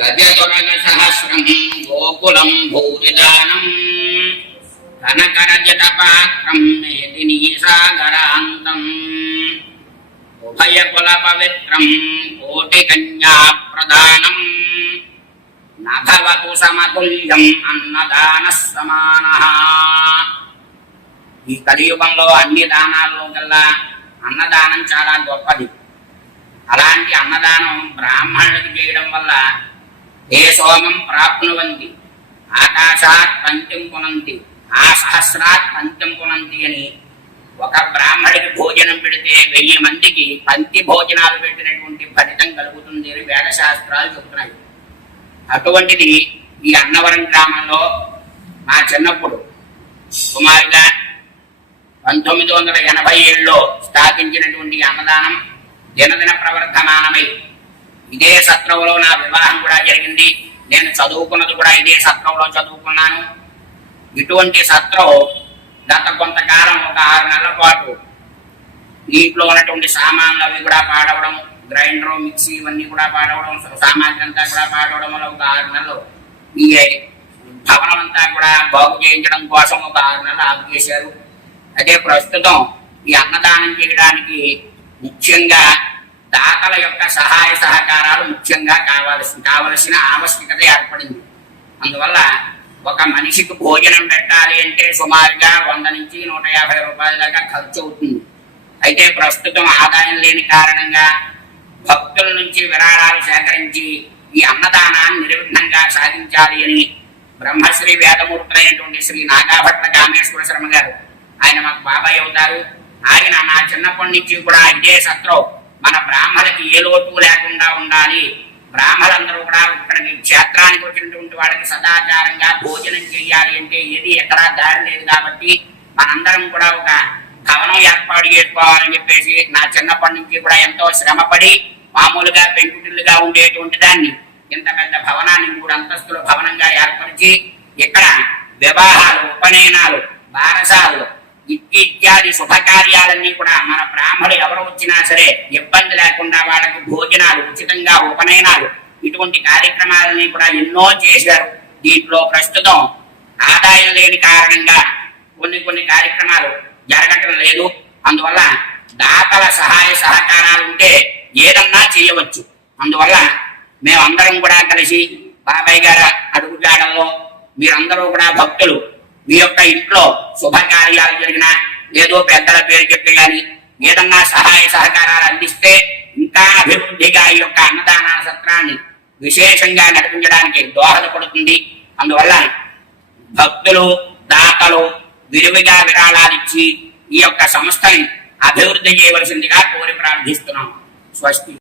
గజదురగసహస్రం గోకులం భూరిదానం కనకరజటపాక్రం మేదినీ సాగరాంతం ఉభయకుల పవిత్రం కోటి కన్యా ప్రదానం నభవతు సమతుల్యం అన్నదాన సమాన ఈ కలియుగంలో అన్ని దానాల్లో కల్లా అన్నదానం చాలా గొప్పది. అలాంటి అన్నదానం బ్రాహ్మణులకు చేయడం వల్ల ఏ సోమం ప్రాప్నువంతి. ఆకాశాత్ పంచం పునంతి. ఆ సహస్రాత్ పంచం పునంతి అని ఒక బ్రాహ్మడికి భోజనం పెడితే వెయ్యి మందికి పంక్తి భోజనాలు పెట్టినటువంటి ఫలితం కలుగుతుంది అని వేదశాస్త్రాలు చెప్తున్నాయి. అటువంటిది ఈ అన్నవరం గ్రామంలో మా చిన్నప్పుడు సుమారుగా పంతొమ్మిది వందల ఎనభై ఏడులో స్థాపించినటువంటి అన్నదానం దినదిన ప్రవర్ధమానమై ఇదే సత్రంలో నా వివాహం కూడా జరిగింది. నేను చదువుకున్నది కూడా ఇదే సత్రంలో చదువుకున్నాను. ఇటువంటి సత్రం గత కొంతకాలం ఒక ఆరు నెలల పాటు ఇంట్లో ఉన్నటువంటి సామాన్లు అవి కూడా పాడవడం గ్రైండర్ మిక్సీ ఇవన్నీ కూడా పాడవడం సామాగ్రి అంతా కూడా పాడవడం వల్ల ఒక ఆరు నెలలు ఈ భవనం అంతా కూడా బాగు చేయించడం కోసం ఒక ఆరు నెలలు ఆపు చేశారు. అదే ప్రస్తుతం ఈ అన్నదానం చేయడానికి ముఖ్యంగా దాతల యొక్క సహాయ సహకారాలు ముఖ్యంగా కావాల్సిన కావలసిన ఆవశ్యకత ఏర్పడింది. అందువల్ల ఒక మనిషికి భోజనం పెట్టాలి అంటే సుమారుగా వంద నుంచి నూట యాభై రూపాయల దాకా ఖర్చు అవుతుంది. అయితే ప్రస్తుతం ఆదాయం లేని కారణంగా భక్తుల నుంచి విరాళాలు సేకరించి ఈ అన్నదానాన్ని నిర్విఘ్నంగా సాధించాలి అని బ్రహ్మశ్రీ వేదమూర్తులైనటువంటి శ్రీ నాగాభట్ల కామేశ్వర శర్మ గారు ఆయన మాకు బాబాయ్ అవుతారు. ఆయన నా చిన్నప్పటి నుంచి కూడా ఇదే శత్రువు మన బ్రాహ్మణకి ఏ లోటు లేకుండా ఉండాలి. బ్రాహ్మణులందరూ కూడా ఇక్కడికి క్షేత్రానికి వచ్చినటువంటి వాళ్ళకి సదాచారంగా భోజనం చేయాలి అంటే ఏది ఎక్కడా దారి లేదు కాబట్టి మనందరం కూడా ఒక భవనం ఏర్పాటు చేసుకోవాలని చెప్పేసి నా చిన్నప్పటి నుంచి కూడా ఎంతో శ్రమపడి మామూలుగా పెంకుటిల్లుగా ఉండేటువంటి దాన్ని ఇంత పెద్ద భవనాన్ని మూడు అంతస్తుల భవనంగా ఏర్పరిచి ఇక్కడ వివాహాలు ఉపనయనాలు బారసాలు ఇత్యాది శుభకార్యాలన్నీ కూడా మన బ్రాహ్మణులు ఎవరు వచ్చినా సరే ఇబ్బంది లేకుండా వాళ్ళకు భోజనాలు ఉచితంగా ఉపనయనాలు ఇటువంటి కార్యక్రమాలని కూడా ఎన్నో చేశారు. దీంట్లో ప్రస్తుతం ఆదాయం లేని కారణంగా కొన్ని కొన్ని కార్యక్రమాలు జరగటం లేదు. అందువల్ల దాతల సహాయ సహకారాలు ఉంటే ఏదన్నా చేయవచ్చు. అందువల్ల మేమందరం కూడా కలిసి బాబాయ్ గారి అడుగుజాడల్లో మీరందరూ కూడా భక్తులు మీ యొక్క ఇంట్లో శుభకార్యాలు జరిగినా ఏదో పెద్దల పేరు చెప్పి కానీ ఏదన్నా సహాయ సహకారాలు అందిస్తే ఇంకా అభివృద్ధిగా ఈ యొక్క అన్నదాన సత్రాన్ని విశేషంగా నడిపించడానికి దోహదపడుతుంది అందువల్ల భక్తులు దాతలు విరివిగా విరాళాలిచ్చి ఈ యొక్క సంస్థని అభివృద్ధి చేయవలసిందిగా కోరి ప్రార్థిస్తున్నాం. స్వస్తి.